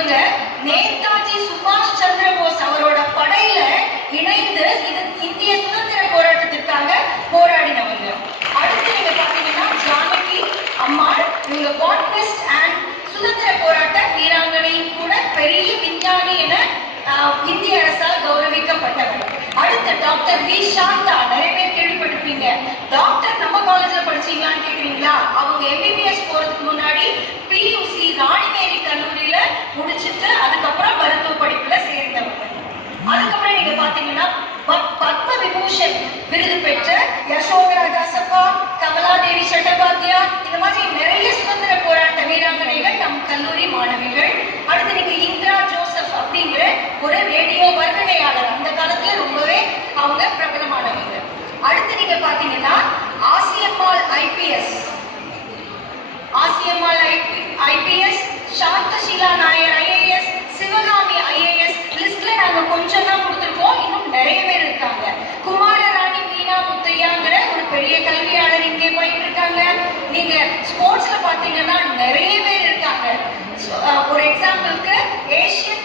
இவங்க நேதாஜி சுபாஷ் சந்திர போஸ் அவரோட படையில இணைந்து இந்திய சுதந்திர போராட்டத்திற்காக போராடினவங்க. அடுத்து நீங்க பாத்தீங்கன்னா ஜானகி அம்மாள், இவங்க பாட்னிஸ்ட் அண்ட் சுதந்திர போராட்ட வீராங்கனை கூட பெரிய விஞ்ஞானி என இந்திய அரசால் கௌரவிக்கப்பட்டவர். அடுத்து டாக்டர் வி சாந்தா, நிறைய பேர் கேள்விப்பட்டிருப்பீங்க. டாக்டர் நம்ம காலேஜ்ல படிச்சீங்களான்னு கேக்குறீங்களா? அவங்க எம்பிபிஎஸ் போறதுக்கு முன்னாடி பியூசி ராணிமேரி கல்லூரியில முடிச்சுட்டு அதுக்கப்புறம் மருத்துவ படிப்புல சேர்ந்தவங்க. அதுக்கப்புறம் நீங்க பாத்தீங்கன்னா பத்ம விபூஷன் விருது பெற்ற யசோதரா தாசப்பா, கமலாதேவி சட்டோபாத்யா, இந்த மாதிரி நிறைய சுதந்திர போராட்ட வீராங்கனைகள் நம் கல்லூரி மாணவிகள். அடுத்து நீங்க இந்திரா ஜோசப் அப்படிங்கிற ஒரு ரேடியோ வர்ணனையாளர், அந்த காலத்துல ரொம்பவே அவங்க பிரபலமானவங்க. அடுத்து நீங்க பாத்தீங்கன்னா Asiammal IPS, Santhasheela Nair IAS, Sivakami IAS. லிஸ்ட்ல நாங்க கொஞ்சம் தான் கொடுத்துருக்கோம், இன்னும் நிறைய பேர் இருக்காங்க. குமாரராணி மீனா முத்தையாங்கிற ஒரு பெரிய கல்வியாளர் இங்கே போயிட்டு இருக்காங்க. நீங்க ஸ்போர்ட்ஸ்ல பாத்தீங்கன்னா நிறைய பேர் இருக்காங்க. ஒரு எக்ஸாம்பிளுக்கு ஏசியன்